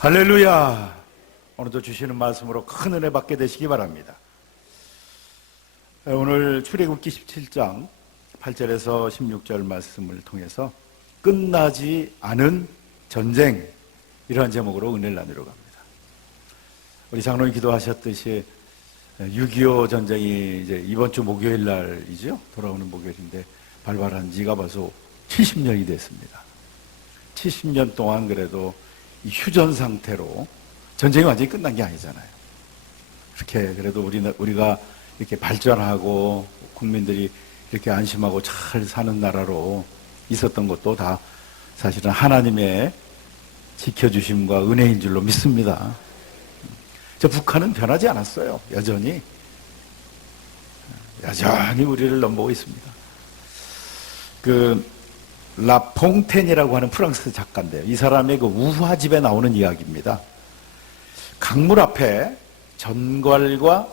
할렐루야! 오늘도 주시는 말씀으로 큰 은혜 받게 되시기 바랍니다. 오늘 출애굽기 17장 8절에서 16절 말씀을 통해서 끝나지 않은 전쟁, 이러한 제목으로 은혜를 나누려고 합니다. 우리 장로님 기도하셨듯이 6.25 전쟁이 이제 이번 주 목요일 날이죠. 돌아오는 목요일인데 발발한 지가 벌써 70년이 됐습니다. 70년 동안 그래도 이 휴전 상태로 전쟁이 완전히 끝난 게 아니잖아요. 그렇게 그래도 우리가 이렇게 발전하고 국민들이 이렇게 안심하고 잘 사는 나라로 있었던 것도 다 사실은 하나님의 지켜주심과 은혜인 줄로 믿습니다. 저 북한은 변하지 않았어요. 여전히 우리를 넘보고 있습니다. 라퐁텐이라고 하는 프랑스 작가인데요. 이 사람의 그 우화집에 나오는 이야기입니다. 강물 앞에 전갈과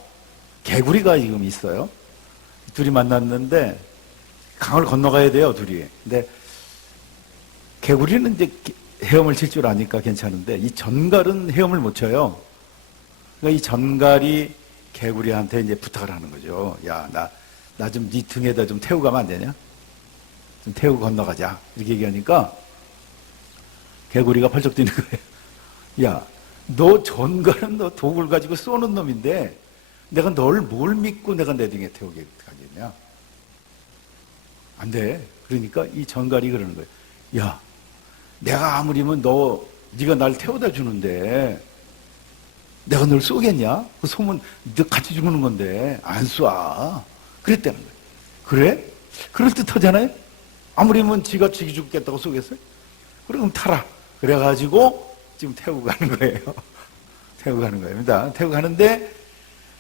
개구리가 지금 있어요. 둘이 만났는데 강을 건너가야 돼요, 둘이. 근데 개구리는 이제 헤엄을 칠 줄 아니까 괜찮은데 이 전갈은 헤엄을 못 쳐요. 그러니까 이 전갈이 개구리한테 이제 부탁을 하는 거죠. 야, 나 좀 네 등에다 좀 태우고 가면 안 되냐? 좀 태우고 건너가자. 이렇게 얘기하니까 개구리가 펄쩍 뛰는 거예요. 야, 너 전갈은 너 독을 가지고 쏘는 놈인데 내가 널 뭘 믿고 내가 내 등에 태우게 가겠냐? 안 돼. 그러니까 이 전갈이 그러는 거예요. 야, 내가 아무리면 네가 날 태워다 주는데 내가 널 쏘겠냐? 그 쏘면 너 같이 죽는 건데 안 쏴. 그랬다는 거예요. 그래? 그럴듯하잖아요? 아무리면 지가 죽겠다고 쏘겠어요? 그럼 타라. 그래가지고 지금 태우고 가는 거예요. 태우고 가는 겁니다. 태우고 가는데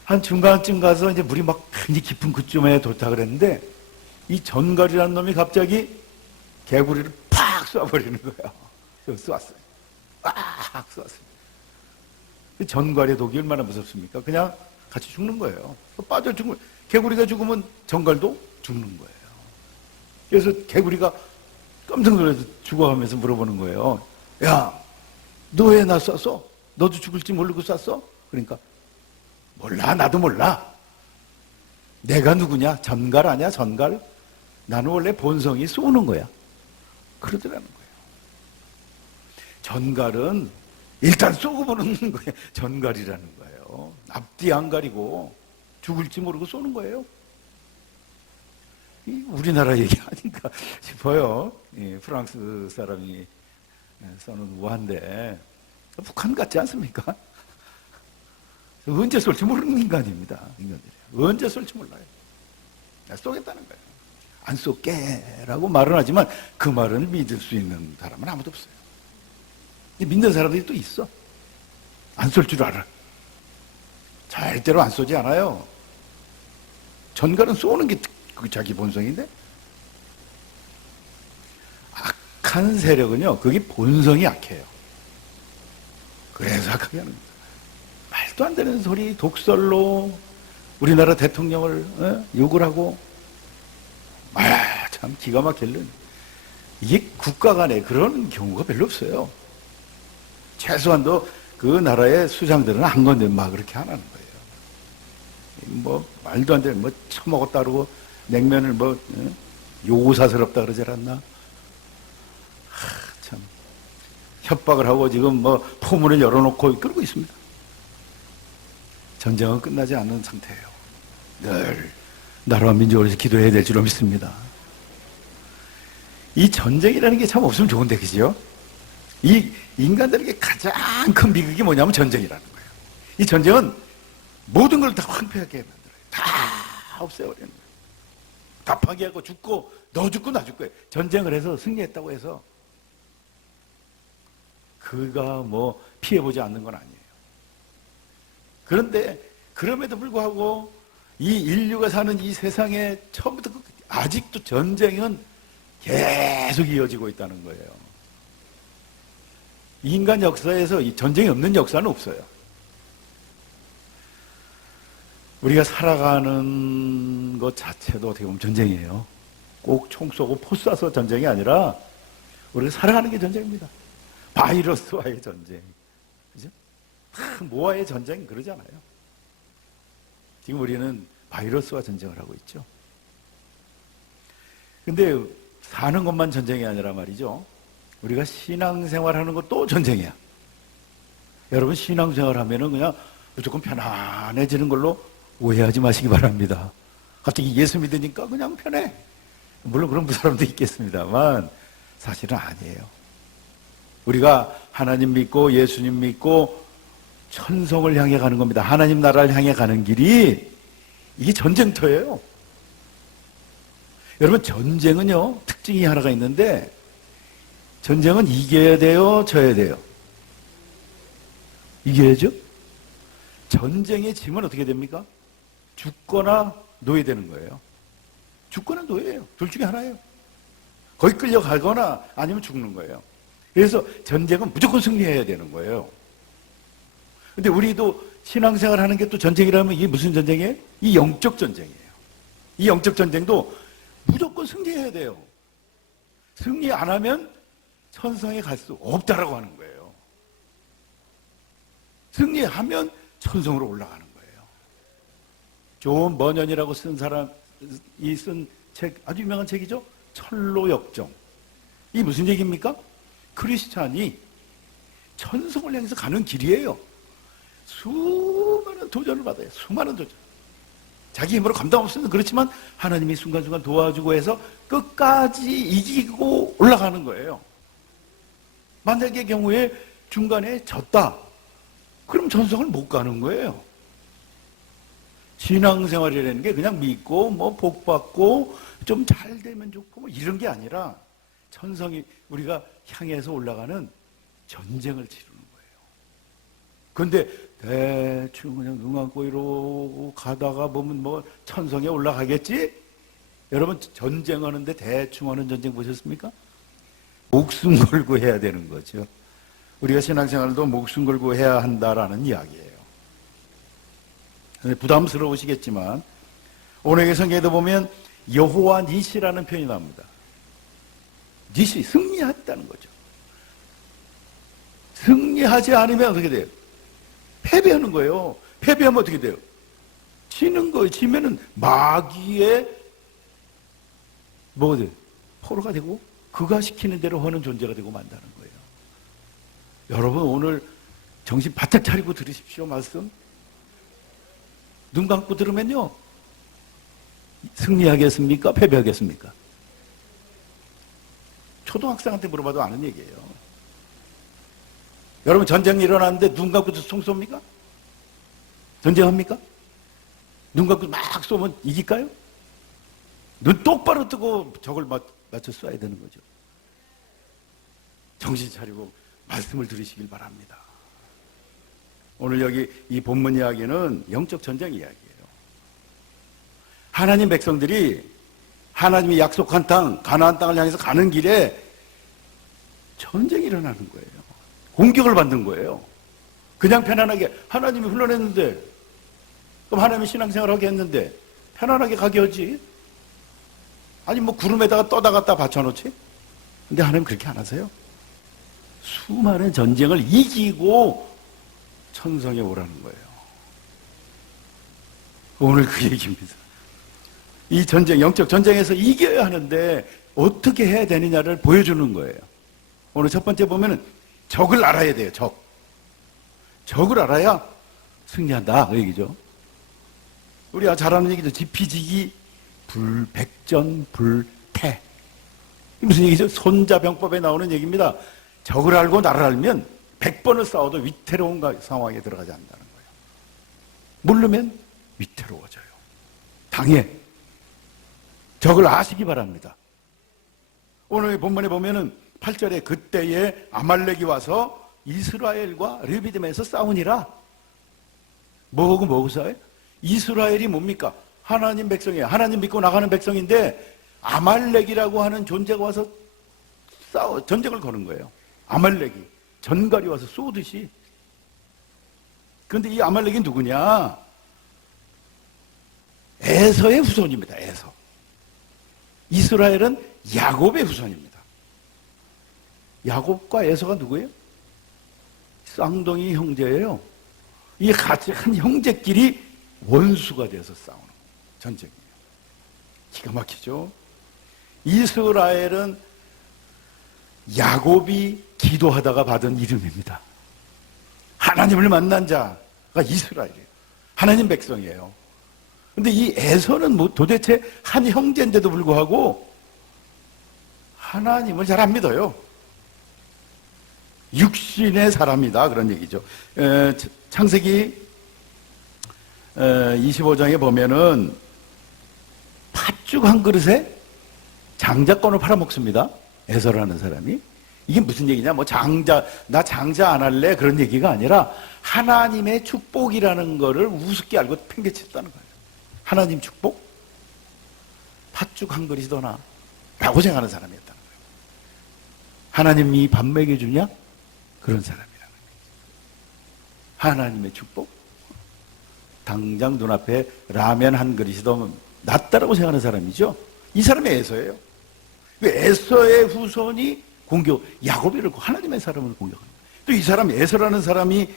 한 중간쯤 가서 이제 물이 막 굉장히 깊은 그쯤에 도착을 했는데 이 전갈이라는 놈이 갑자기 개구리를 팍 쏴버리는 거예요. 쏘았어요. 팍 쏘았어요. 전갈의 독이 얼마나 무섭습니까? 그냥 같이 죽는 거예요. 빠져 죽으면, 개구리가 죽으면 전갈도 죽는 거예요. 그래서 개구리가 깜짝 놀라서 죽어가면서 물어보는 거예요. 야, 너 왜 나 쐈어? 너도 죽을지 모르고 쐈어? 그러니까 몰라, 나도 몰라. 내가 누구냐? 전갈 아니야, 전갈? 나는 원래 본성이 쏘는 거야. 그러더라는 거예요. 전갈은 일단 쏘고 보는 거예요. 전갈이라는 거예요. 앞뒤 안 가리고 죽을지 모르고 쏘는 거예요. 우리나라 얘기 아닌가 싶어요. 프랑스 사람이 써놓은 우화인데 북한 같지 않습니까? 언제 쏠지 모르는 인간입니다. 인간들이 언제 쏠지 몰라요. 쏘겠다는 거예요. 안 쏠게라고 말은 하지만 그 말을 믿을 수 있는 사람은 아무도 없어요. 믿는 사람들이 또 있어. 안 쏠 줄 알아. 절대로 안 쏘지 않아요. 전갈은 쏘는 게 자기 본성인데, 악한 세력은요, 그게 본성이 약해요. 그래서 악하게 하는 거예요. 말도 안 되는 소리, 독설로 우리나라 대통령을 욕을 하고, 참 기가 막힐는. 이게 국가 간에 그런 경우가 별로 없어요. 최소한도 그 나라의 수장들은 한 건데 막 그렇게 안 하는 거예요. 뭐 말도 안 되는 처먹었다 그러고 냉면을 요사스럽다 그러지 않나? 참 협박을 하고 지금 포문을 열어놓고 그러고 있습니다. 전쟁은 끝나지 않는 상태예요. 늘 나라와 민족을 위해서 기도해야 될 줄로 믿습니다. 이 전쟁이라는 게 참 없으면 좋은데, 그죠? 이 인간들에게 가장 큰 비극이 뭐냐면 전쟁이라는 거예요. 이 전쟁은 모든 걸 다 황폐하게 만들어요. 다 없애버리는 거예요. 다 파괴하고 죽고, 너 죽고 나 죽고. 전쟁을 해서 승리했다고 해서 그가 피해보지 않는 건 아니에요. 그런데 그럼에도 불구하고 이 인류가 사는 이 세상에 처음부터 아직도 전쟁은 계속 이어지고 있다는 거예요. 인간 역사에서 이 전쟁이 없는 역사는 없어요. 우리가 살아가는 것 자체도 어떻게 보면 전쟁이에요. 꼭 총 쏘고 포 쏴서 전쟁이 아니라 우리가 살아가는 게 전쟁입니다. 바이러스와의 전쟁, 그죠? 뭐와의 전쟁 그러잖아요. 지금 우리는 바이러스와 전쟁을 하고 있죠. 근데 사는 것만 전쟁이 아니라 말이죠. 우리가 신앙생활 하는 것도 전쟁이야. 여러분 신앙생활 하면은 그냥 무조건 편안해지는 걸로 오해하지 마시기 바랍니다. 갑자기 예수 믿으니까 그냥 편해. 물론 그런 사람도 있겠습니다만 사실은 아니에요. 우리가 하나님 믿고 예수님 믿고 천성을 향해 가는 겁니다. 하나님 나라를 향해 가는 길이 이게 전쟁터예요. 여러분 전쟁은요 특징이 하나가 있는데 전쟁은 이겨야 돼요, 져야 돼요? 이겨야죠. 전쟁의 짐은 어떻게 됩니까? 죽거나 노예되는 거예요. 죽거나 노예예요. 둘 중에 하나예요. 거기 끌려가거나 아니면 죽는 거예요. 그래서 전쟁은 무조건 승리해야 되는 거예요. 근데 우리도 신앙생활 하는 게 또 전쟁이라면 이게 무슨 전쟁이에요? 이 영적 전쟁이에요. 이 영적 전쟁도 무조건 승리해야 돼요. 승리 안 하면 천성에 갈 수 없다라고 하는 거예요. 승리하면 천성으로 올라가는 거예요. 존 버년이라고 쓴 사람이 쓴 책, 아주 유명한 책이죠. 철로역정. 이게 무슨 얘기입니까? 크리스찬이 천성을 향해서 가는 길이에요. 수많은 도전을 받아요. 수많은 도전. 자기 힘으로 감당 없으면 그렇지만 하나님이 순간순간 도와주고 해서 끝까지 이기고 올라가는 거예요. 만약의 경우에 중간에 졌다. 그럼 천성을 못 가는 거예요. 신앙생활이라는 게 그냥 믿고 뭐 복 받고 좀 잘 되면 좋고 뭐 이런 게 아니라 천성이 우리가 향해서 올라가는 전쟁을 치르는 거예요. 그런데 대충 그냥 눈 감고 이러고 가다가 보면 뭐 천성에 올라가겠지? 여러분 전쟁하는데 대충 하는 전쟁 보셨습니까? 목숨 걸고 해야 되는 거죠. 우리가 신앙생활도 목숨 걸고 해야 한다라는 이야기예요. 부담스러우시겠지만 오늘의 성경에도 보면 여호와 니시라는 표현이 나옵니다. 니시, 승리했다는 거죠. 승리하지 않으면 어떻게 돼요? 패배하는 거예요. 패배하면 어떻게 돼요? 지는 거예요. 지면은 마귀의 뭐가 돼요? 포로가 되고 그가 시키는 대로 하는 존재가 되고 만다는 거예요. 여러분 오늘 정신 바짝 차리고 들으십시오. 말씀. 눈 감고 들으면요. 승리하겠습니까? 패배하겠습니까? 초등학생한테 물어봐도 아는 얘기예요. 여러분 전쟁이 일어났는데 눈 감고 총 쏩니까? 전쟁합니까? 눈 감고 막 쏘면 이길까요? 눈 똑바로 뜨고 적을 맞춰 쏴야 되는 거죠. 정신 차리고 말씀을 들으시길 바랍니다. 오늘 여기 이 본문 이야기는 영적 전쟁 이야기예요. 하나님 백성들이 하나님이 약속한 땅, 가나안 땅을 향해서 가는 길에 전쟁이 일어나는 거예요. 공격을 받는 거예요. 그냥 편안하게 하나님이 흘러냈는데 그럼 하나님이 신앙생활하게 했는데 편안하게 가게 하지. 아니 뭐 구름에다가 떠다갔다 받쳐놓지. 근데 하나님 그렇게 안 하세요. 수많은 전쟁을 이기고 천성에 오라는 거예요. 오늘 그 얘기입니다. 이 전쟁, 영적 전쟁에서 이겨야 하는데 어떻게 해야 되느냐를 보여주는 거예요. 오늘 첫 번째 보면은 적을 알아야 돼요. 적을 알아야 승리한다 그 얘기죠. 우리가 잘 아는 얘기죠. 지피지기 불백전불패. 무슨 얘기죠? 손자병법에 나오는 얘기입니다. 적을 알고 나를 알면 100번을 싸워도 위태로운 상황에 들어가지 않는다는 거예요. 모르면 위태로워져요. 당해. 적을 아시기 바랍니다. 오늘 본문에 보면은 8절에 그때에 아말렉이 와서 이스라엘과 르비딤에서 싸우니라. 뭐하고 싸워요? 이스라엘이 뭡니까? 하나님 백성이에요. 하나님 믿고 나가는 백성인데 아말렉이라고 하는 존재가 와서 전쟁을 거는 거예요. 아말렉이 전갈이 와서 쏘듯이. 그런데 이 아말렉이 누구냐? 에서의 후손입니다. 에서. 이스라엘은 야곱의 후손입니다. 야곱과 에서가 누구예요? 쌍둥이 형제예요. 이 같이 한 형제끼리 원수가 돼서 싸우는 전쟁이에요. 기가 막히죠. 이스라엘은 야곱이 기도하다가 받은 이름입니다. 하나님을 만난 자가 이스라엘이에요. 하나님 백성이에요. 근데 이 에서는 뭐 도대체 한 형제인데도 불구하고 하나님을 잘 안 믿어요. 육신의 사람이다 그런 얘기죠. 창세기 25장에 보면은 팥죽 한 그릇에 장자권을 팔아먹습니다. 에서라는 사람이. 이게 무슨 얘기냐? 뭐 나 장자 안 할래? 그런 얘기가 아니라 하나님의 축복이라는 거를 우습게 알고 팽개쳤다는 거예요. 하나님 축복? 팥죽 한 그릇이 더 나아. 라고 생각하는 사람이었다는 거예요. 하나님이 밥 먹여주냐? 그런 사람이라는 거예요. 하나님의 축복? 당장 눈앞에 라면 한 그릇이 더 낫다라고 생각하는 사람이죠. 이 사람이 에서예요. 에서의 후손이 야곱이를 하나님의 사람을 공격합니다. 또 이 사람 에서라는 사람이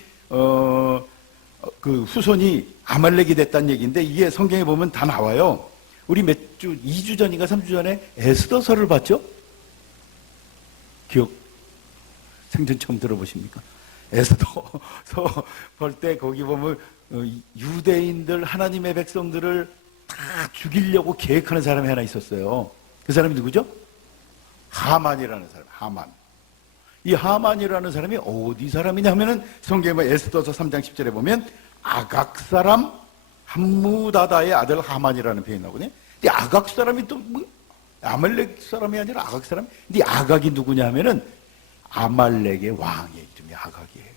그 후손이 아말렉이 됐다는 얘기인데 이게 성경에 보면 다 나와요. 우리 2주 전인가 3주 전에 에스더서를 봤죠? 생전 처음 들어보십니까? 에스더서 볼 때 거기 보면 유대인들 하나님의 백성들을 다 죽이려고 계획하는 사람이 하나 있었어요. 그 사람이 누구죠? 하만이라는 사람. 하만. 이 하만이라는 사람이 어디 사람이냐 하면은 성경에 에스더서 3장 10절에 보면 아각 사람 함무다다의 아들 하만이라는 표현이 나오거든요. 근데 아각 사람이 또 아말렉 사람이 아니라 아각 사람. 근데 아각이 누구냐 하면은 아말렉의 왕의 이름이 아각이에요.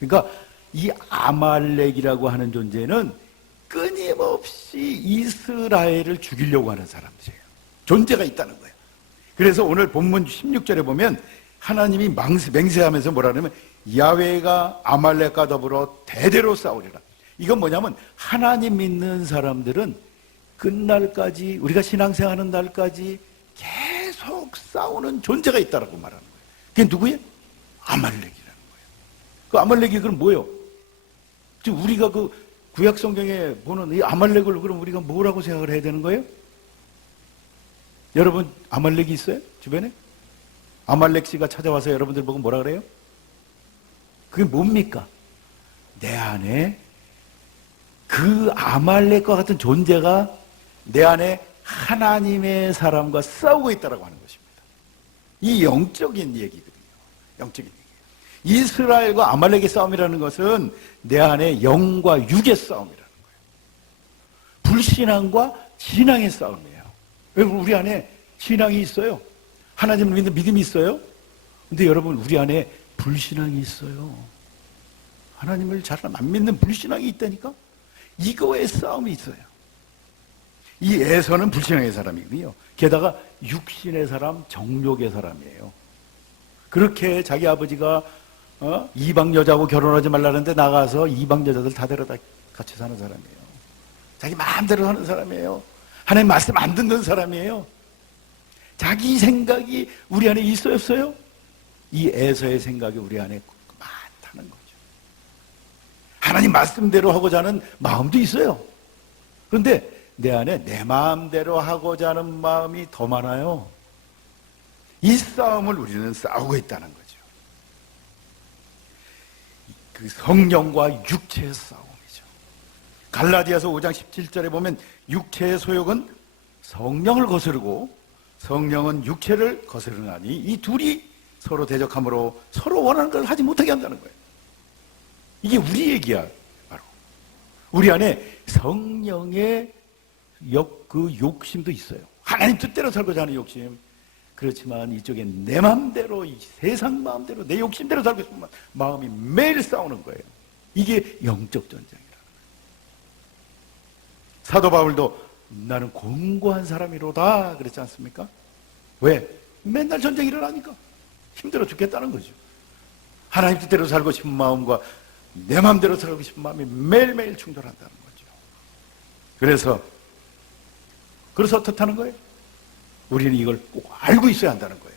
그러니까 이 아말렉이라고 하는 존재는 끊임없이 이스라엘을 죽이려고 하는 사람들이에요. 존재가 있다는 거예요. 그래서 오늘 본문 16절에 보면 하나님이 맹세하면서 뭐라 그러면 야훼가 아말렉과 더불어 대대로 싸우리라. 이건 뭐냐면 하나님 믿는 사람들은 끝날까지 우리가 신앙생활하는 날까지 계속 싸우는 존재가 있다라고 말하는 거예요. 그게 누구예요? 아말렉이라는 거예요. 그 아말렉이 그럼 뭐예요? 지금 우리가 그 구약 성경에 보는 이 아말렉을 그럼 우리가 뭐라고 생각을 해야 되는 거예요? 여러분 아말렉이 있어요? 주변에? 아말렉 씨가 찾아와서 여러분들 보고 뭐라 그래요? 그게 뭡니까? 내 안에 그 아말렉과 같은 존재가 내 안에 하나님의 사람과 싸우고 있다고 하는 것입니다. 이 영적인 얘기거든요. 영적인 얘기예요. 이스라엘과 아말렉의 싸움이라는 것은 내 안에 영과 육의 싸움이라는 거예요. 불신앙과 신앙의 싸움이에요. 여러분 우리 안에 신앙이 있어요. 하나님을 믿는 믿음이 있어요. 근데 여러분 우리 안에 불신앙이 있어요. 하나님을 잘 안 믿는 불신앙이 있다니까? 이거의 싸움이 있어요. 이 에서는 불신앙의 사람이거든요. 게다가 육신의 사람, 정욕의 사람이에요. 그렇게 자기 아버지가 이방 여자하고 결혼하지 말라는데 나가서 이방 여자들 다 데려다 같이 사는 사람이에요. 자기 마음대로 하는 사람이에요. 하나님 말씀 안 듣는 사람이에요. 자기 생각이 우리 안에 있어요, 없어요? 이 에서의 생각이 우리 안에 많다는 거죠. 하나님 말씀대로 하고자 하는 마음도 있어요. 그런데 내 안에 내 마음대로 하고자 하는 마음이 더 많아요. 이 싸움을 우리는 싸우고 있다는 거죠. 그 성령과 육체의 싸움이죠. 갈라디아서 5장 17절에 보면 육체의 소욕은 성령을 거스르고 성령은 육체를 거스르나니 이 둘이 서로 대적함으로 서로 원하는 걸 하지 못하게 한다는 거예요. 이게 우리 얘기야. 바로 우리 안에 성령의 그 욕심도 있어요. 하나님 뜻대로 살고자 하는 욕심. 그렇지만 이쪽에 내 마음대로, 이 세상 마음대로, 내 욕심대로 살고 싶은 마음이 매일 싸우는 거예요. 이게 영적 전쟁이라는 거예요. 사도 바울도 나는 공고한 사람이로다 그랬지 않습니까? 왜? 맨날 전쟁이 일어나니까 힘들어 죽겠다는 거죠. 하나님 뜻대로 살고 싶은 마음과 내 마음대로 살고 싶은 마음이 매일매일 충돌한다는 거죠. 그래서 어떻다는 거예요? 우리는 이걸 꼭 알고 있어야 한다는 거예요.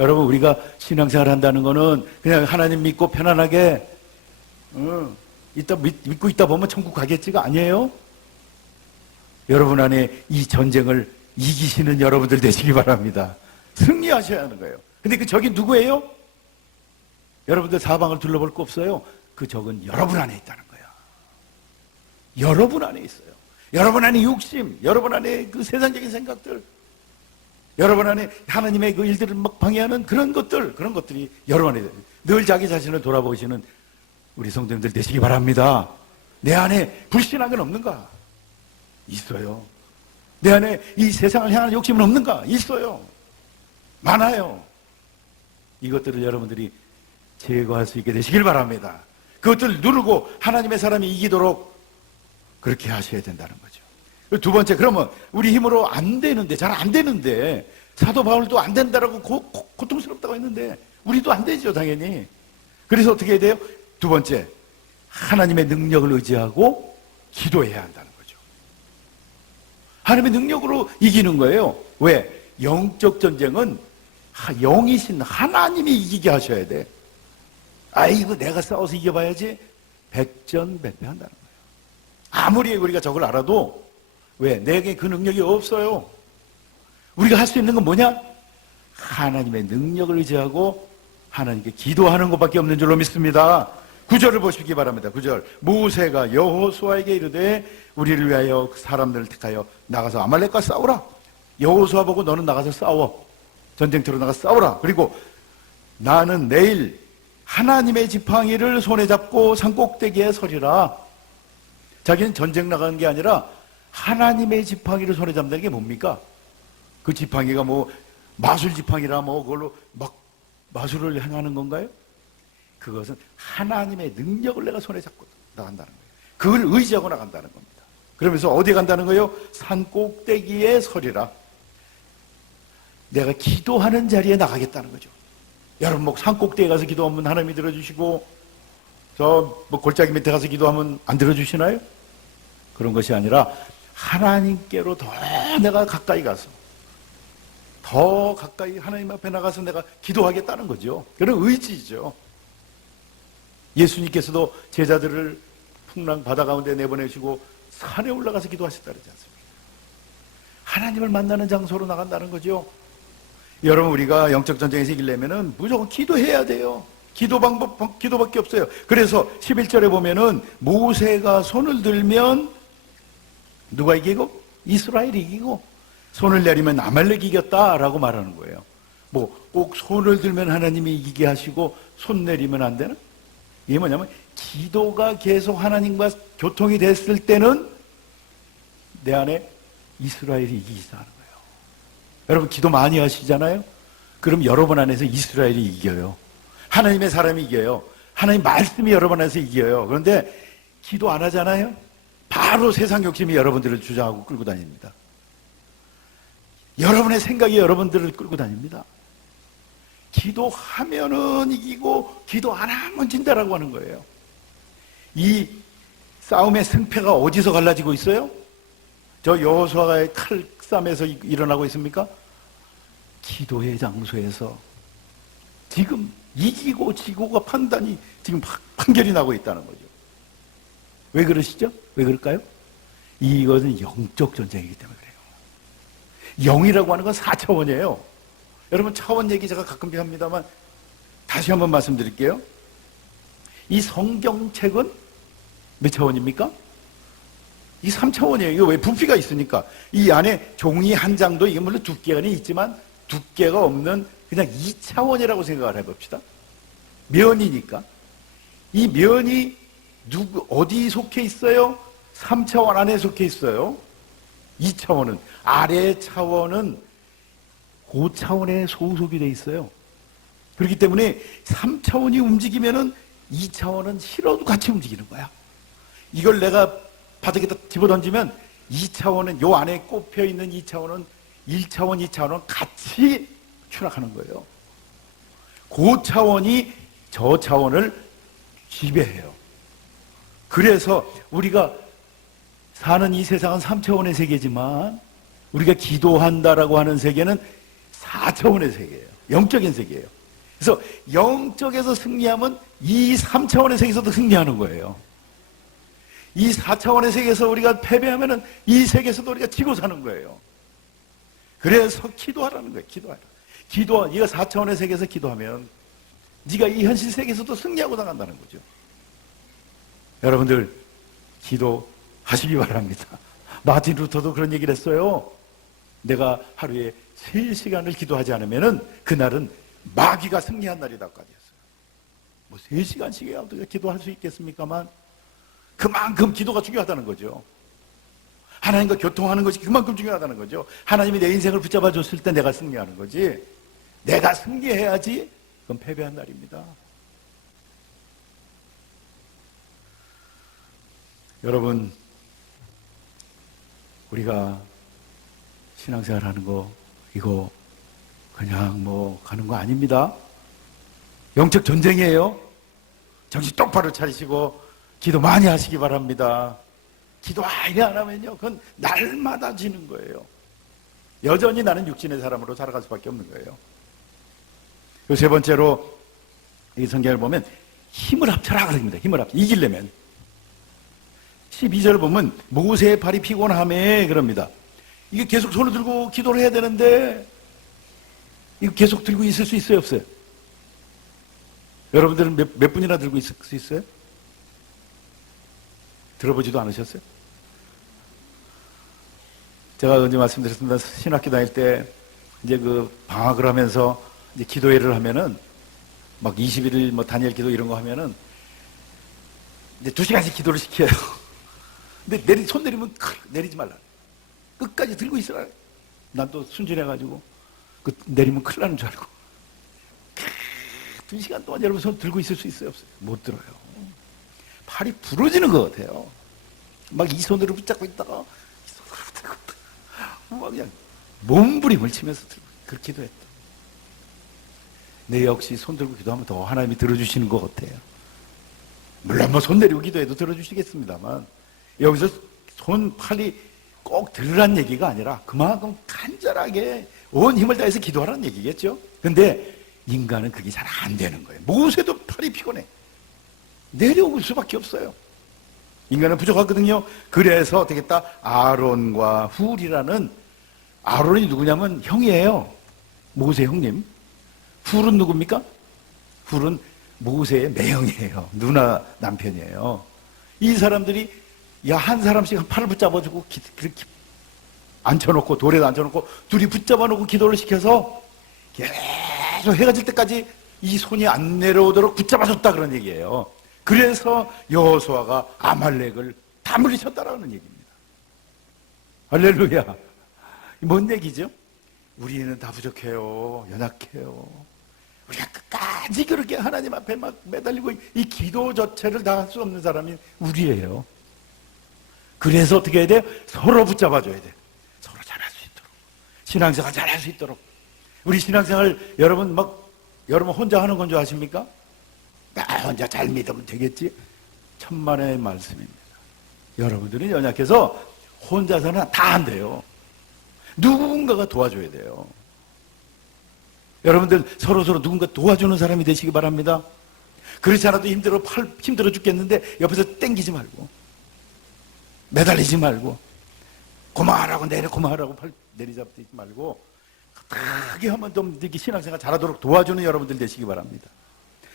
여러분, 우리가 신앙생활 한다는 거는 그냥 하나님 믿고 편안하게 믿고 있다 보면 천국 가겠지가 아니에요. 여러분 안에 이 전쟁을 이기시는 여러분들 되시기 바랍니다. 승리하셔야 하는 거예요. 근데 그 적이 누구예요? 여러분들 사방을 둘러볼 거 없어요. 그 적은 여러분 안에 있다는 거예요. 여러분 안에 있어요. 여러분 안에 욕심, 여러분 안에 그 세상적인 생각들, 여러분 안에 하나님의 그 일들을 막 방해하는 그런 것들이 여러분 안에 늘 자기 자신을 돌아보시는 우리 성도님들 되시기 바랍니다. 내 안에 불신한 건 없는가? 있어요. 내 안에 이 세상을 향하는 욕심은 없는가? 있어요. 많아요. 이것들을 여러분들이 제거할 수 있게 되시길 바랍니다. 그것들을 누르고 하나님의 사람이 이기도록 그렇게 하셔야 된다는 거죠. 두 번째, 그러면 우리 힘으로 안 되는데, 잘 안 되는데, 사도 바울도 안 된다라고 고통스럽다고 했는데 우리도 안 되죠, 당연히. 그래서 어떻게 해야 돼요? 두 번째, 하나님의 능력을 의지하고 기도해야 한다는 거죠. 하나님의 능력으로 이기는 거예요. 왜? 영적 전쟁은 영이신 하나님이 이기게 하셔야 돼. 아이고, 내가 싸워서 이겨봐야지. 백전백패한다는 거예요. 아무리 우리가 적을 알아도, 왜? 내게 그 능력이 없어요. 우리가 할 수 있는 건 뭐냐? 하나님의 능력을 의지하고 하나님께 기도하는 것밖에 없는 줄로 믿습니다. 9절을 보시기 바랍니다. 9절. 모세가 여호수아에게 이르되 우리를 위하여 사람들을 택하여 나가서 아말렉과 싸우라. 여호수아 보고 너는 나가서 싸워. 전쟁터로 나가서 싸우라. 그리고 나는 내일 하나님의 지팡이를 손에 잡고 산꼭대기에 서리라. 자기는 전쟁 나가는 게 아니라 하나님의 지팡이를 손에 잡는 게 뭡니까? 그 지팡이가 뭐 마술 지팡이라 뭐 그걸로 막 마술을 행하는 건가요? 그것은 하나님의 능력을 내가 손에 잡고 나간다는 거예요. 그걸 의지하고 나간다는 겁니다. 그러면서 어디 간다는 거예요? 산꼭대기에 서리라. 내가 기도하는 자리에 나가겠다는 거죠. 여러분, 뭐 산꼭대기에 가서 기도하면 하나님이 들어주시고 저 뭐 골짜기 밑에 가서 기도하면 안 들어주시나요? 그런 것이 아니라 하나님께로 더 내가 가까이 가서 더 가까이 하나님 앞에 나가서 내가 기도하겠다는 거죠. 그런 의지죠. 예수님께서도 제자들을 풍랑 바다 가운데 내보내시고 산에 올라가서 기도하셨다 그러지 않습니까? 하나님을 만나는 장소로 나간다는 거죠. 여러분, 우리가 영적 전쟁에서 이기려면은 무조건 기도해야 돼요. 기도 방법, 기도밖에 없어요. 그래서 11절에 보면은 모세가 손을 들면 누가 이기고? 이스라엘이 이기고, 손을 내리면 아말렉이 이겼다라고 말하는 거예요. 뭐 꼭 손을 들면 하나님이 이기게 하시고 손 내리면 안 되나? 이게 뭐냐면 기도가 계속 하나님과 교통이 됐을 때는 내 안에 이스라엘이 이기기 시작하는 거예요. 여러분, 기도 많이 하시잖아요? 그럼 여러분 안에서 이스라엘이 이겨요. 하나님의 사람이 이겨요. 하나님 말씀이 여러분 안에서 이겨요. 그런데 기도 안 하잖아요? 바로 세상 욕심이 여러분들을 주장하고 끌고 다닙니다. 여러분의 생각이 여러분들을 끌고 다닙니다. 기도하면은 이기고 기도 안 하면 진다라고 하는 거예요. 이 싸움의 승패가 어디서 갈라지고 있어요? 저 여호수아의 칼싸움에서 일어나고 있습니까? 기도의 장소에서 지금 이기고 지고가 판단이 지금 판결이 나고 있다는 거죠. 왜 그러시죠? 왜 그럴까요? 이것은 영적 전쟁이기 때문에 그래요. 영이라고 하는 건 4차원이에요. 여러분, 차원 얘기 제가 가끔 합니다만 다시 한번 말씀드릴게요. 이 성경책은 몇 차원입니까? 이 3차원이에요. 이거 왜 부피가 있으니까. 이 안에 종이 한 장도 이게 물론 두께가 있지만 두께가 없는 그냥 2차원이라고 생각을 해봅시다. 면이니까. 이 면이 어디 속해 있어요? 3차원 안에 속해 있어요. 2차원은, 아래 차원은 고차원에 소속이 돼 있어요. 그렇기 때문에 3차원이 움직이면은 2차원은 싫어도 같이 움직이는 거야. 이걸 내가 바닥에다 집어던지면 2차원은 요 안에 꼽혀 있는 2차원은 1차원, 2차원은 같이 추락하는 거예요. 고차원이 저 차원을 지배해요. 그래서 우리가 사는 이 세상은 3차원의 세계지만 우리가 기도한다라고 하는 세계는 4차원의 세계예요. 영적인 세계예요. 그래서 영적에서 승리하면 이 3차원의 세계에서도 승리하는 거예요. 이 4차원의 세계에서 우리가 패배하면은 이 세계에서도 우리가 지고 사는 거예요. 그래서 기도하라는 거예요. 기도하. 네가 4차원의 세계에서 기도하면 네가 이 현실 세계에서도 승리하고 나간다는 거죠. 여러분들 기도하시기 바랍니다. 마틴 루터도 그런 얘기를 했어요. 내가 하루에 3시간을 기도하지 않으면은 그날은 마귀가 승리한 날이다까지 했어요. 뭐 3시간씩이야 어떻게 기도할 수 있겠습니까만 그만큼 기도가 중요하다는 거죠. 하나님과 교통하는 것이 그만큼 중요하다는 거죠. 하나님이 내 인생을 붙잡아 줬을 때 내가 승리하는 거지, 내가 승리해야지 그건 패배한 날입니다. 여러분, 우리가 신앙생활 하는 거 이거 그냥 뭐 가는 거 아닙니다. 영적 전쟁이에요. 정신 똑바로 차리시고 기도 많이 하시기 바랍니다. 기도 아예 안 하면요, 그건 날마다 지는 거예요. 여전히 나는 육신의 사람으로 살아갈 수밖에 없는 거예요. 그리고 세 번째로 이 성경을 보면 힘을 합쳐라 그럽니다. 힘을 합쳐. 이기려면 12절을 보면 모세의 발이 피곤함에 그럽니다. 이게 계속 손을 들고 기도를 해야 되는데 이거 계속 들고 있을 수 있어요, 없어요? 여러분들은 몇 분이나 들고 있을 수 있어요? 들어보지도 않으셨어요? 제가 언제 말씀드렸습니다. 신학교 다닐 때 이제 그 방학을 하면서 이제 기도회를 하면은 막 21일 뭐 다니엘 기도 이런 거 하면은 이제 2시간씩 기도를 시켜요. 근데 손 내리면 내리지 말라. 끝까지 들고 있으라. 난 또 순진해가지고 그 내리면 큰일 나는 줄 알고 2시간 동안 여러분 손 들고 있을 수 있어요, 없어요? 못 들어요. 팔이 부러지는 것 같아요. 막 이 손으로 붙잡고 있다가 이 손으로 붙잡고 있다가 막 그냥 몸부림을 치면서 들고 그렇게 기도했다. 내 역시 손 들고 기도하면 더 하나님이 들어주시는 것 같아요. 물론 뭐 손 내리고 기도해도 들어주시겠습니다만 여기서 손 팔이 꼭 들으란 얘기가 아니라 그만큼 간절하게 온 힘을 다해서 기도하라는 얘기겠죠. 근데 인간은 그게 잘 안 되는 거예요. 모세도 팔이 피곤해. 내려올 수밖에 없어요. 인간은 부족하거든요. 그래서 어떻게 했다? 아론과 훌이라는, 아론이 누구냐면 형이에요. 모세 형님. 훌은 누굽니까? 훌은 모세의 매형이에요. 누나 남편이에요. 이 사람들이 한 사람씩 한 팔을 붙잡아주고 그렇게 앉혀놓고, 돌에도 앉혀놓고 둘이 붙잡아놓고 기도를 시켜서 계속 해가 질 때까지 이 손이 안 내려오도록 붙잡아줬다 그런 얘기예요. 그래서 여호수아가 아말렉을 다 물리쳤다라는 얘기입니다. 할렐루야. 뭔 얘기죠? 우리는 다 부족해요. 연약해요. 우리가 끝까지 그렇게 하나님 앞에 막 매달리고 이 기도 자체를 다 할 수 없는 사람이 우리예요. 그래서 어떻게 해야 돼요? 서로 붙잡아줘야 돼요. 서로 잘할 수 있도록. 신앙생활 잘할 수 있도록. 우리 신앙생활 여러분 혼자 하는 건 줄 아십니까? 나 혼자 잘 믿으면 되겠지? 천만의 말씀입니다. 여러분들이 연약해서 혼자서는 다 안 돼요. 누군가가 도와줘야 돼요. 여러분들 서로 누군가 도와주는 사람이 되시기 바랍니다. 그렇지 않아도 힘들어 죽겠는데 옆에서 땡기지 말고 매달리지 말고 고마워하라고 고마워하라고 팔 내리잡지 말고 크게 하면 좀 이렇게 신앙생활 잘하도록 도와주는 여러분들 되시기 바랍니다.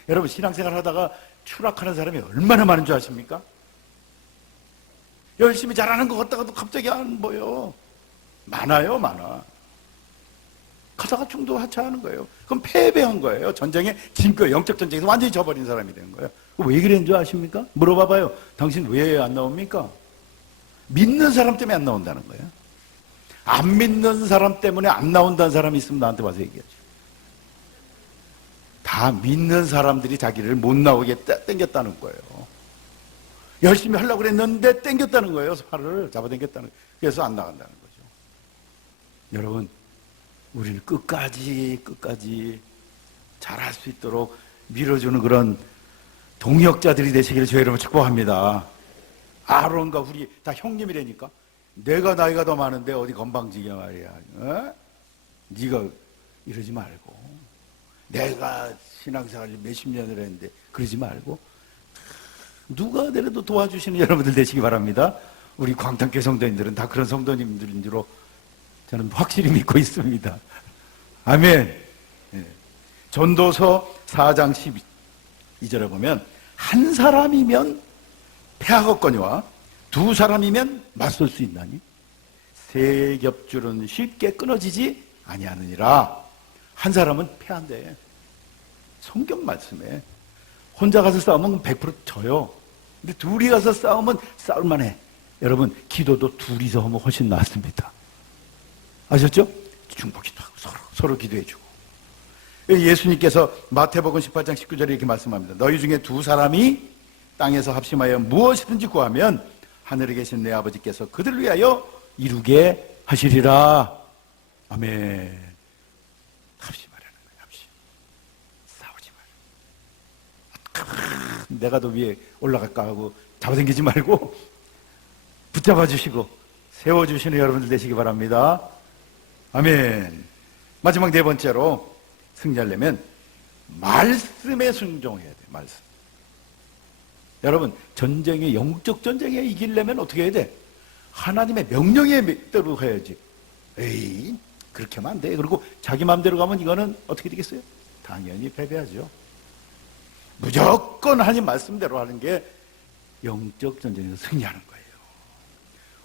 여러분 신앙생활 하다가 추락하는 사람이 얼마나 많은 줄 아십니까? 열심히 잘하는 것 같다가도 갑자기 안 보여. 많아요, 많아. 가다가 중도 하차하는 거예요. 그럼 패배한 거예요. 전쟁에 진 거예요. 영적 전쟁에서 완전히 져버린 사람이 된 거예요. 왜 그랬는 줄 아십니까? 물어봐봐요. 당신 왜 안 나옵니까? 믿는 사람 때문에 안 나온다는 거예요. 안 믿는 사람 때문에 안 나온다는 사람이 있으면 나한테 와서 얘기하죠. 다 믿는 사람들이 자기를 못 나오게 땡겼다는 거예요. 열심히 하려고 그랬는데 땡겼다는 거예요. 팔을 잡아당겼다는 거예요. 그래서 안 나간다는 거죠. 여러분, 우리를 끝까지 잘할 수 있도록 밀어주는 그런 동역자들이 되시기를 주의 이름으로 축복합니다. 아론과 훌이 다 형님이라니까. 내가 나이가 더 많은데 어디 건방지게 말이야. 네가 이러지 말고 내가 신앙생활을 몇십 년을 했는데 그러지 말고 누가 내려도 도와주시는 여러분들 되시기 바랍니다. 우리 광탄교회 성도님들은 다 그런 성도님들인 줄로 저는 확실히 믿고 있습니다. 아멘. 예. 전도서 4장 12절에 보면 한 사람이면 패하겠거니와 두 사람이면 맞설 수 있나니 세 겹줄은 쉽게 끊어지지 아니하느니라. 한 사람은 패한대. 성경 말씀에 혼자 가서 싸우면 100% 져요. 근데 둘이 가서 싸우면 싸울만해. 여러분, 기도도 둘이서 하면 훨씬 낫습니다. 아셨죠? 중보 기도하고 서로 기도해주고. 예수님께서 마태복음 18장 19절에 이렇게 말씀합니다. 너희 중에 두 사람이 땅에서 합심하여 무엇이든지 구하면 하늘에 계신 내 아버지께서 그들을 위하여 이루게 하시리라. 아멘. 합심하라는 거예요. 합심. 싸우지 마라. 내가 더 위에 올라갈까 하고 잡아당기지 말고 붙잡아 주시고 세워주시는 여러분들 되시기 바랍니다. 아멘. 마지막 네 번째로 승리하려면 말씀에 순종해야 돼. 말씀. 여러분, 전쟁에, 영적 전쟁에 이기려면 어떻게 해야 돼? 하나님의 명령에 따로 해야지. 에이, 그렇게 하면 안 돼. 그리고 자기 마음대로 가면 이거는 어떻게 되겠어요? 당연히 패배하죠. 무조건 하나님 말씀대로 하는 게 영적 전쟁에서 승리하는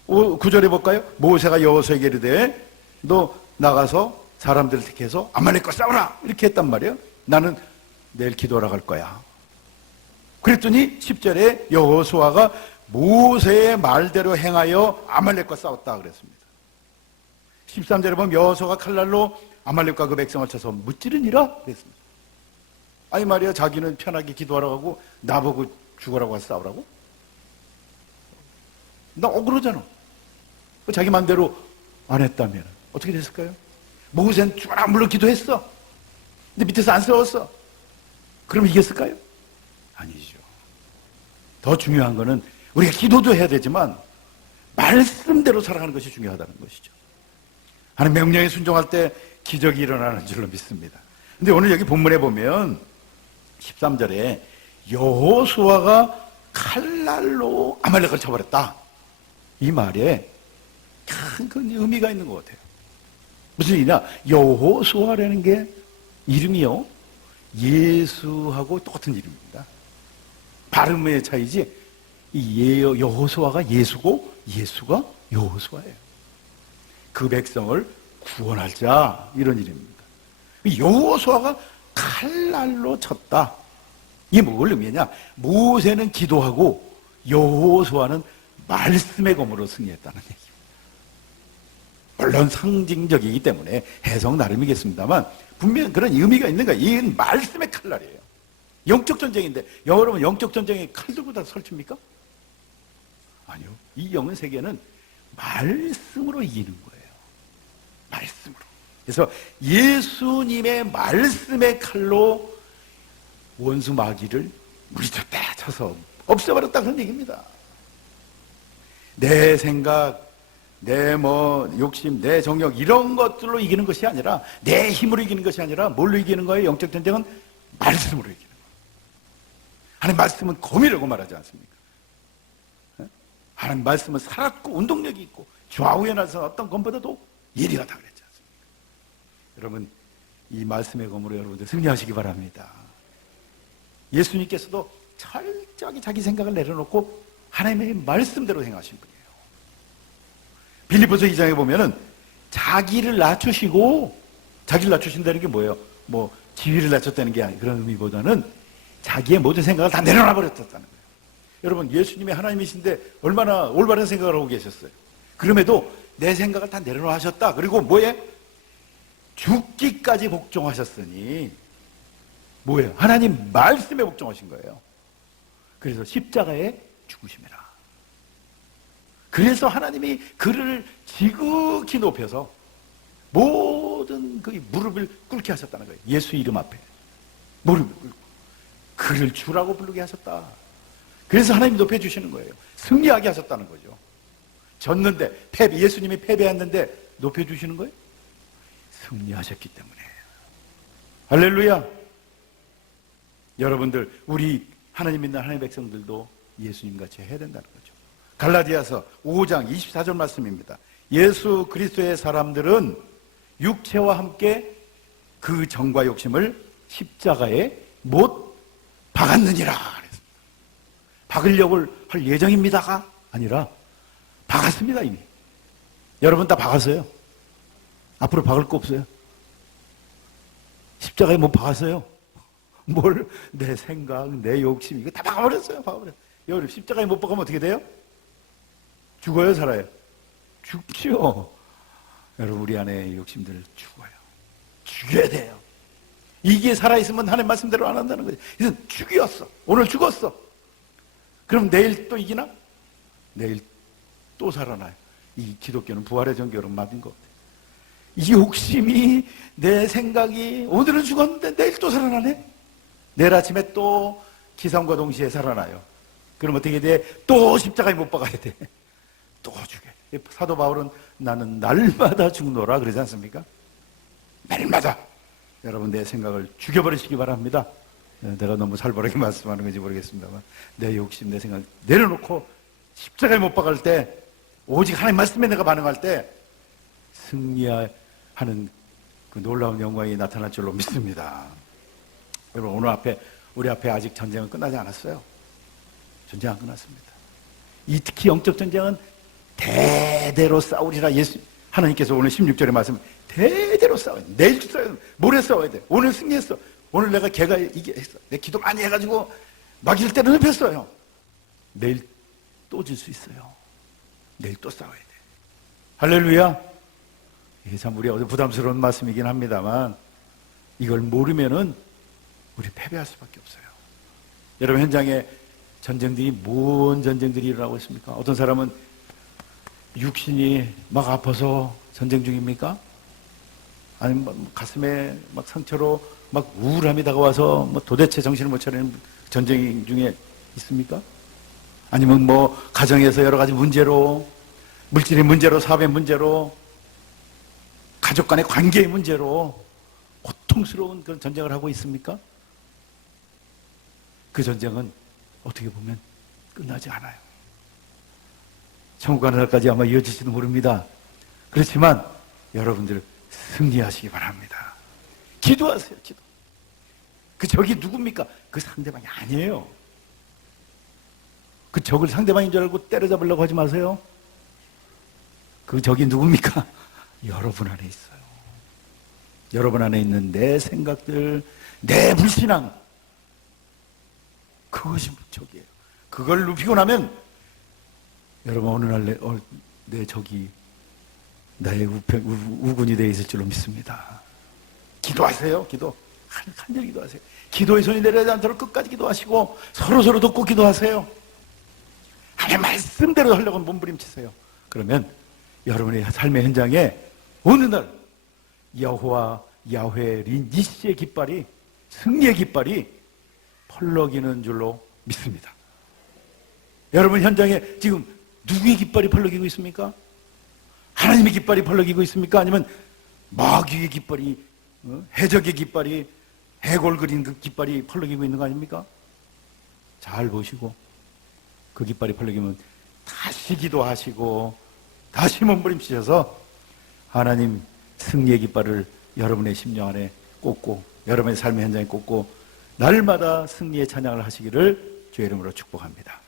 거예요. 9절에 볼까요? 모세가 여호수아에게 이르되 너 나가서 사람들을 택해서 아말렉과 싸우라 이렇게 했단 말이에요. 나는 내일 기도하러 갈 거야. 그랬더니 10절에 여호수아가 모세의 말대로 행하여 아말렉과 싸웠다 그랬습니다. 13절에 보면 여호수아가 칼날로 아말렉과 그 백성을 쳐서 무찌르니라 그랬습니다. 아니 말이야, 자기는 편하게 기도하러 가고 나보고 죽으라고 해서 싸우라고? 나 억울하잖아. 자기 마음대로 안 했다면 어떻게 됐을까요? 모세는 죽어라 물론 기도했어. 근데 밑에서 안 싸웠어. 그럼 이겼을까요? 아니죠. 더 중요한 거는 우리가 기도도 해야 되지만 말씀대로 살아가는 것이 중요하다는 것이죠. 하나님 명령에 순종할 때 기적이 일어나는 줄로 믿습니다. 근데 오늘 여기 본문에 보면 13절에 여호수아가 칼날로 아말렉을 쳐버렸다. 이 말에 큰 의미가 있는 것 같아요. 무슨 일이냐? 여호수아라는 게 이름이요, 예수하고 똑같은 이름입니다. 발음의 차이지, 이 여호수아가 예수고 예수가 여호수아예요. 그 백성을 구원할 자, 이런 이름입니다. 여호수아가 칼날로 쳤다. 이게 뭘 의미하냐? 모세는 기도하고 여호수아는 말씀의 검으로 승리했다는 얘기입니다. 물론 상징적이기 때문에 해석 나름이겠습니다만 분명 그런 의미가 있는 거예요. 이건 말씀의 칼날이에요. 영적 전쟁인데 여러분, 영적 전쟁에 칼 들고 다 설칩니까? 아니요. 이 영의 세계는 말씀으로 이기는 거예요. 말씀으로. 그래서 예수님의 말씀의 칼로 원수 마귀를 물리쳤다 쳐서 없애버렸다, 그런 얘기입니다. 내 생각, 내 욕심, 내 정욕 이런 것들로 이기는 것이 아니라, 내 힘으로 이기는 것이 아니라 뭘로 이기는 거예요? 영적 전쟁은 말씀으로 이기는 거예요. 하나님 말씀은 검이라고 말하지 않습니까? 하나님 말씀은 살았고 운동력이 있고 좌우에 나서 어떤 검보다도 예리하다 그랬지 않습니까? 여러분, 이 말씀의 검으로 여러분들 승리하시기 바랍니다. 예수님께서도 철저하게 자기 생각을 내려놓고 하나님의 말씀대로 행하신 분이에요. 빌립보서 2장에 보면은 자기를 낮추시고, 자기를 낮추신다는 게 뭐예요? 지위를 낮췄다는 게 아니에요. 그런 의미보다는 자기의 모든 생각을 다 내려놔 버렸다는 거예요. 여러분, 예수님이 하나님이신데 얼마나 올바른 생각을 하고 계셨어요. 그럼에도 내 생각을 다 내려놔 하셨다. 그리고 뭐예요? 죽기까지 복종하셨으니 뭐예요? 하나님 말씀에 복종하신 거예요. 그래서 십자가에 죽으심이라. 그래서 하나님이 그를 지극히 높여서 모든 그 무릎을 꿇게 하셨다는 거예요. 예수 이름 앞에 무릎을 꿇고 그를 주라고 부르게 하셨다. 그래서 하나님이 높여주시는 거예요. 승리하게 하셨다는 거죠. 졌는데, 예수님이 패배했는데 높여주시는 거예요? 승리하셨기 때문에. 할렐루야. 여러분들, 우리 하나님 믿는 하나님의 백성들도 예수님 같이 해야 된다는 거죠. 갈라디아서 5장 24절 말씀입니다. 예수 그리스도의 사람들은 육체와 함께 그 정과 욕심을 십자가에 못 박았느니라 그랬습니다. 박으려고 할 예정입니다가 아니라 박았습니다. 이미 여러분 다 박았어요. 앞으로 박을 거 없어요. 십자가에 못 박았어요. 뭘, 내 생각, 내 욕심, 이거 다 박아버렸어요. 박아버렸어요. 여러분, 십자가에 못 박으면 어떻게 돼요? 죽어요, 살아요? 죽죠. 여러분, 우리 안에 욕심들 죽어요. 죽여야 돼요. 이게 살아있으면 하나님 말씀대로 안 한다는 거죠. 그래서 죽였어. 오늘 죽었어. 그럼 내일 또 이기나? 내일 또 살아나요. 이 기독교는 부활의 종교로 맞은 것 같아요. 이 욕심이, 내 생각이, 오늘은 죽었는데 내일 또 살아나네? 내일 아침에 또 기상과 동시에 살아나요. 그럼 어떻게 돼? 또 십자가에 못 박아야 돼. 또 죽여. 사도 바울은 나는 날마다 죽노라 그러지 않습니까? 날마다. 여러분, 내 생각을 죽여버리시기 바랍니다. 내가 너무 살벌하게 말씀하는 건지 모르겠습니다만, 내 욕심, 내 생각 내려놓고 십자가에 못 박을 때, 오직 하나님 말씀에 내가 반응할 때 승리하는 그 놀라운 영광이 나타날 줄로 믿습니다. 여러분, 오늘 우리 앞에 아직 전쟁은 끝나지 않았어요. 전쟁 안 끝났습니다. 이 특히 영적 전쟁은 대대로 싸우리라. 하나님께서 오늘 16절에 말씀, 대대로 싸워야 돼. 내일 싸워야 돼. 모레 싸워야 돼. 오늘 승리했어. 오늘 내가 걔가 이겼어. 내 기도 많이 해가지고 막일 때는 흡했어요. 내일 또 질 수 있어요. 내일 또 싸워야 돼. 할렐루야. 이게 참 우리 부담스러운 말씀이긴 합니다만, 이걸 모르면은 우리 패배할 수밖에 없어요. 여러분, 현장에 전쟁들이 뭔 전쟁들이 일어나고 있습니까? 어떤 사람은 육신이 막 아파서 전쟁 중입니까? 아니면 가슴에 막 상처로 막 우울함이 다가와서 도대체 정신을 못 차리는 전쟁 중에 있습니까? 아니면 가정에서 여러 가지 문제로, 물질의 문제로, 사업의 문제로, 가족 간의 관계의 문제로 고통스러운 그런 전쟁을 하고 있습니까? 그 전쟁은 어떻게 보면 끝나지 않아요. 천국 가는 날까지 아마 이어질지도 모릅니다. 그렇지만 여러분들 승리하시기 바랍니다. 기도하세요. 기도. 그 적이 누굽니까? 그 상대방이 아니에요. 그 적을 상대방인 줄 알고 때려잡으려고 하지 마세요. 그 적이 누굽니까? 여러분 안에 있어요. 여러분 안에 있는 내 생각들, 내 불신앙, 그것이 적이에요. 그걸 눕히고 나면 여러분, 오늘날 내 적이 나의 우군이 되어 있을 줄로 믿습니다. 기도하세요. 기도. 간절히 기도하세요. 기도의 손이 내려가지 않도록 끝까지 기도하시고 서로 돕고 기도하세요. 하나님 말씀대로 하려고 몸부림치세요. 그러면 여러분의 삶의 현장에 어느 날 여호와 야훼 니시의 깃발이, 승리의 깃발이 펄럭이는 줄로 믿습니다. 여러분 현장에 지금 누구의 깃발이 펄럭이고 있습니까? 하나님의 깃발이 펄럭이고 있습니까? 아니면 마귀의 깃발이, 해적의 깃발이, 해골 그린 그 깃발이 펄럭이고 있는 거 아닙니까? 잘 보시고, 그 깃발이 펄럭이면 다시 기도하시고 다시 몸부림치셔서 하나님 승리의 깃발을 여러분의 심령 안에 꽂고, 여러분의 삶의 현장에 꽂고 날마다 승리의 찬양을 하시기를 주의 이름으로 축복합니다.